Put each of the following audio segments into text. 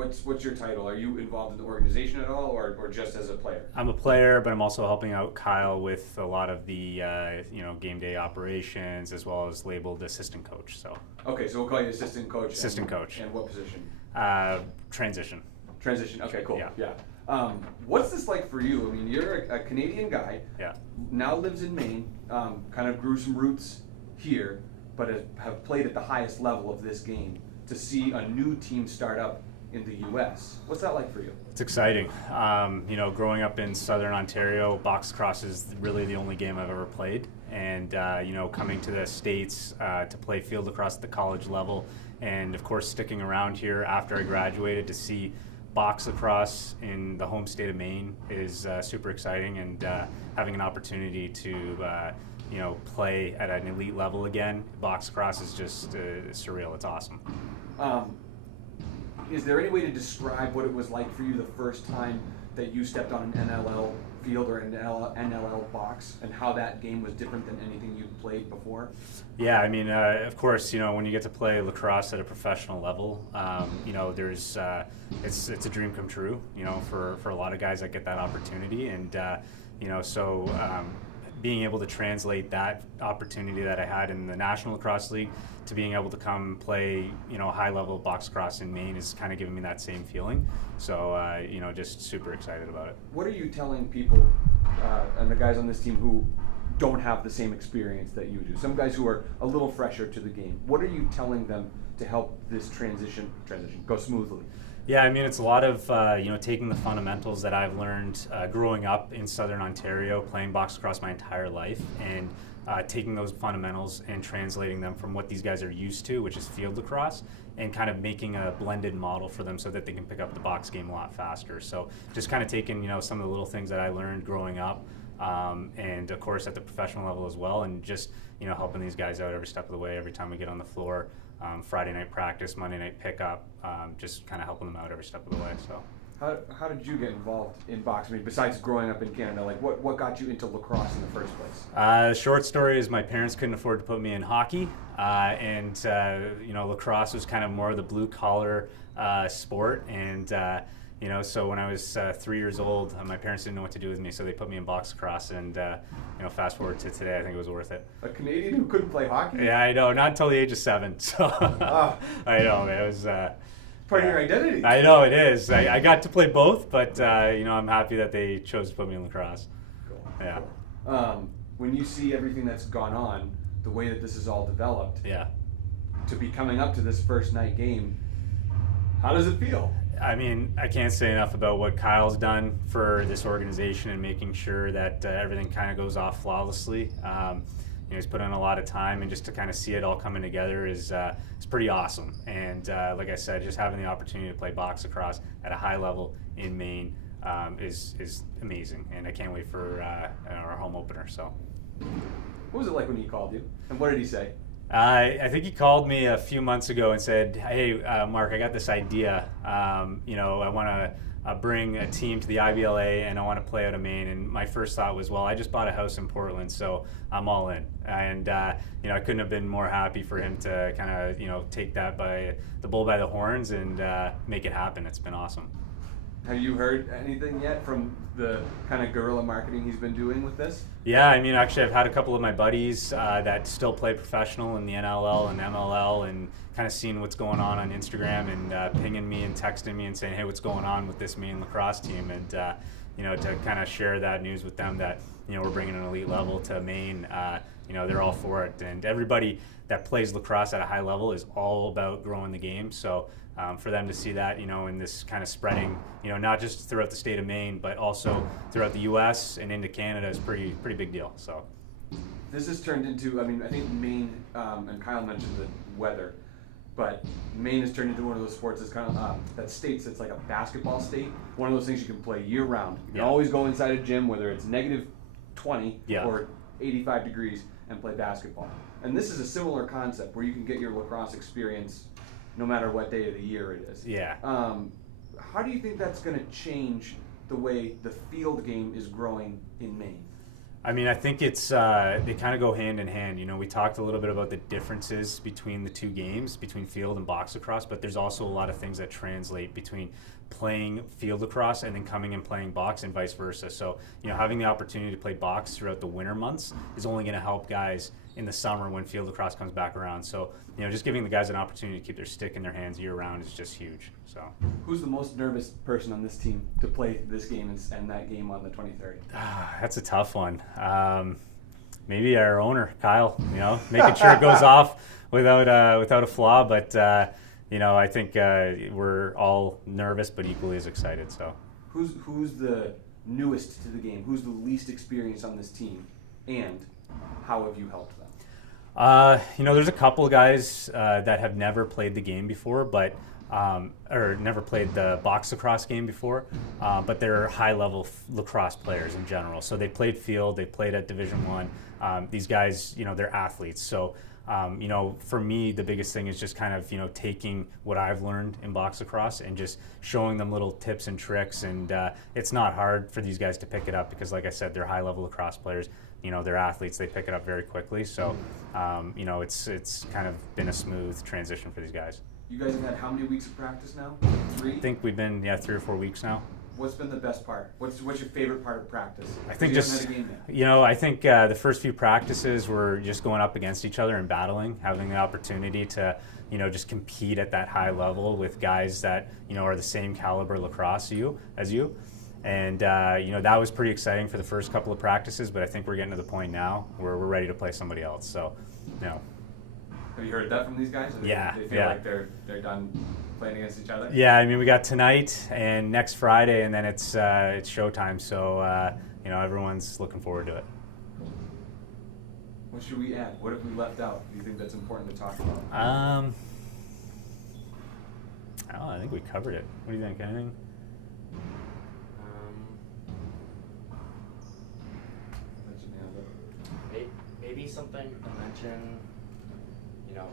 What's your title? Are you involved in the organization at all, or just as a player? I'm a player, but I'm also helping out Kyle with a lot of the game day operations, as well as labeled assistant coach. So Okay, so we'll call you assistant coach. Assistant coach. And what position? Transition. Transition. Okay, cool. Yeah. What's this like for you? I mean, you're a Canadian guy. Yeah. Now lives in Maine. Kind of grew some roots here, but have played at the highest level of this game. To see a new team start up in the U.S., what's that like for you? It's exciting. Growing up in Southern Ontario, box lacrosse is really the only game I've ever played. And, coming to the States to play field lacrosse at the college level, and of course sticking around here after I graduated to see box lacrosse in the home state of Maine is super exciting, and having an opportunity to play at an elite level again. Box lacrosse is just surreal. It's awesome. Is there any way to describe what it was like for you the first time that you stepped on an NLL field or an NLL box, and how that game was different than anything you'd played before? Yeah, I mean, of course, when you get to play lacrosse at a professional level, there's it's a dream come true, for a lot of guys that get that opportunity, and being able to translate that opportunity that I had in the National Lacrosse League to being able to come play, high level box lacrosse in Maine is kind of giving me that same feeling. So, just super excited about it. What are you telling people and the guys on this team who don't have the same experience that you do? Some guys who are a little fresher to the game. What are you telling them to help this transition go smoothly? Yeah, I mean, it's a lot of, taking the fundamentals that I've learned growing up in Southern Ontario, playing box lacrosse my entire life, and taking those fundamentals and translating them from what these guys are used to, which is field lacrosse, and kind of making a blended model for them so that they can pick up the box game a lot faster. So just kind of taking, some of the little things that I learned growing up, and of course at the professional level as well, and just, helping these guys out every step of the way, every time we get on the floor. Friday night practice, Monday night pickup, just kind of helping them out every step of the way. So, how did you get involved in boxing? I mean, besides growing up in Canada, like what got you into lacrosse in the first place? The short story is my parents couldn't afford to put me in hockey, and lacrosse was kind of more of the blue collar sport, and so when I was 3 years old, my parents didn't know what to do with me, so they put me in box lacrosse, and fast forward to today, I think it was worth it. A Canadian who couldn't play hockey? Yeah, I know, not until the age of 7. So I know, it was part of your identity. I know it is. I got to play both, but I'm happy that they chose to put me in lacrosse. Cool. Yeah. Cool. When you see everything that's gone on, the way that this is all developed, yeah, to be coming up to this first night game, how does it feel? I mean, I can't say enough about what Kyle's done for this organization and making sure that everything kind of goes off flawlessly. He's put in a lot of time, and just to kind of see it all coming together is pretty awesome. And like I said, just having the opportunity to play box lacrosse at a high level in Maine is amazing, and I can't wait for our home opener. So, what was it like when he called you, and what did he say? I think he called me a few months ago and said, "Hey, Mark, I got this idea. I want to bring a team to the IBLA, and I want to play out of Maine." And my first thought was, well, I just bought a house in Portland, so I'm all in. And I couldn't have been more happy for him to kind of take that by the bull by the horns and make it happen. It's been awesome. Have you heard anything yet from the kind of guerrilla marketing he's been doing with this? Yeah, I mean, actually, I've had a couple of my buddies that still play professional in the NLL and MLL, and kind of seeing what's going on Instagram, and pinging me and texting me and saying, hey, what's going on with this Maine lacrosse team? And, to kind of share that news with them that, we're bringing an elite level to Maine, they're all for it. And everybody that plays lacrosse at a high level is all about growing the game. So for them to see that, in this kind of spreading, not just throughout the state of Maine, but also throughout the U.S. and into Canada is pretty big deal. So this has turned into, I think Maine, and Kyle mentioned the weather, but Maine has turned into one of those sports that's kind of, that states that's like a basketball state. One of those things you can play year round. You can always go inside a gym, whether it's negative 20 or 85 degrees, and play basketball. And this is a similar concept where you can get your lacrosse experience no matter what day of the year it is. Yeah. How do you think that's going to change the way the field game is growing in Maine? I mean, I think it's they kind of go hand in hand. You know, we talked a little bit about the differences between the two games, between field and box lacrosse, but there's also a lot of things that translate between playing field lacrosse and then coming and playing box and vice versa. So, you know, having the opportunity to play box throughout the winter months is only going to help guys in the summer when field lacrosse comes back around. So, you know, just giving the guys an opportunity to keep their stick in their hands year round is just huge. So, who's the most nervous person on this team to play this game and that game on the 23rd? That's a tough one. Maybe our owner, Kyle. You know, making sure it goes off without a flaw. But you know, I think we're all nervous, but equally as excited. So, who's the newest to the game? Who's the least experienced on this team, and how have you helped them? You know, there's a couple of guys that have never played the game before, but or never played the box lacrosse game before, but they're high-level lacrosse players in general. So they played field, they played at Division I. These guys, you know, they're athletes. So, you know, for me, the biggest thing is just kind of, you know, taking what I've learned in box lacrosse and just showing them little tips and tricks. And it's not hard for these guys to pick it up because, like I said, they're high-level lacrosse players. You know, they're athletes. They pick it up very quickly. So, you know, it's kind of been a smooth transition for these guys. You guys have had how many weeks of practice now? 3? I think we've been 3 or 4 weeks now. What's been the best part? What's your favorite part of practice? I think you haven't had a game yet. you know, I think the first few practices were just going up against each other and battling, having the opportunity to, you know, just compete at that high level with guys that, you know, are the same caliber lacrosse as you. And, you know, that was pretty exciting for the first couple of practices, but I think we're getting to the point now where we're ready to play somebody else. So, you know. Have you heard that from these guys? Yeah. They feel like they're done playing against each other? Yeah, I mean, we got tonight and next Friday, and then it's showtime. So, you know, everyone's looking forward to it. What should we add? What have we left out? Do you think that's important to talk about? I don't know, I think we covered it. What do you think? Anything? Maybe something to mention, you know,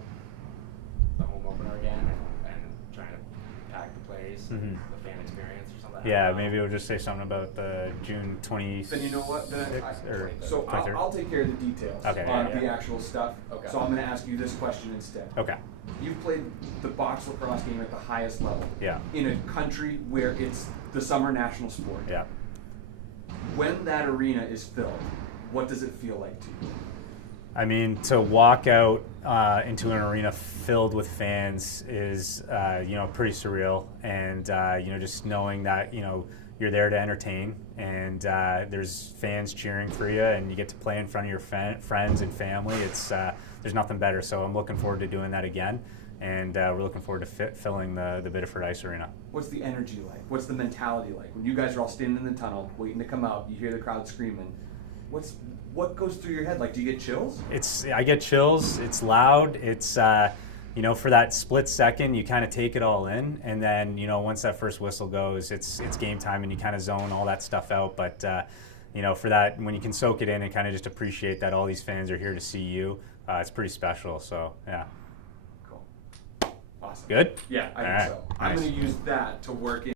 the home opener again and trying to pack the place, the fan experience or something. Yeah, maybe we'll just say something about the June 26th. Then you know what? So I'll take care of the details on the actual stuff. Okay. So I'm going to ask you this question instead. Okay. You've played the box lacrosse game at the highest level. Yeah. In a country where it's the summer national sport. Yeah. When that arena is filled, what does it feel like to you? I mean, to walk out into an arena filled with fans is, you know, pretty surreal. And, you know, just knowing that, you know, you're there to entertain and there's fans cheering for you and you get to play in front of your friends and family. It's there's nothing better. So I'm looking forward to doing that again. And we're looking forward to filling the Biddeford Ice Arena. What's the energy like? What's the mentality like? When you guys are all standing in the tunnel waiting to come out, you hear the crowd screaming. What goes through your head? Like, do you get chills? I get chills. It's loud. It's, you know, for that split second, you kind of take it all in. And then, you know, once that first whistle goes, it's game time and you kind of zone all that stuff out. But, you know, for that, when you can soak it in and kind of just appreciate that all these fans are here to see you, it's pretty special. So, yeah. Cool. Awesome. Good? Yeah, I think so. I'm going to use that to work in.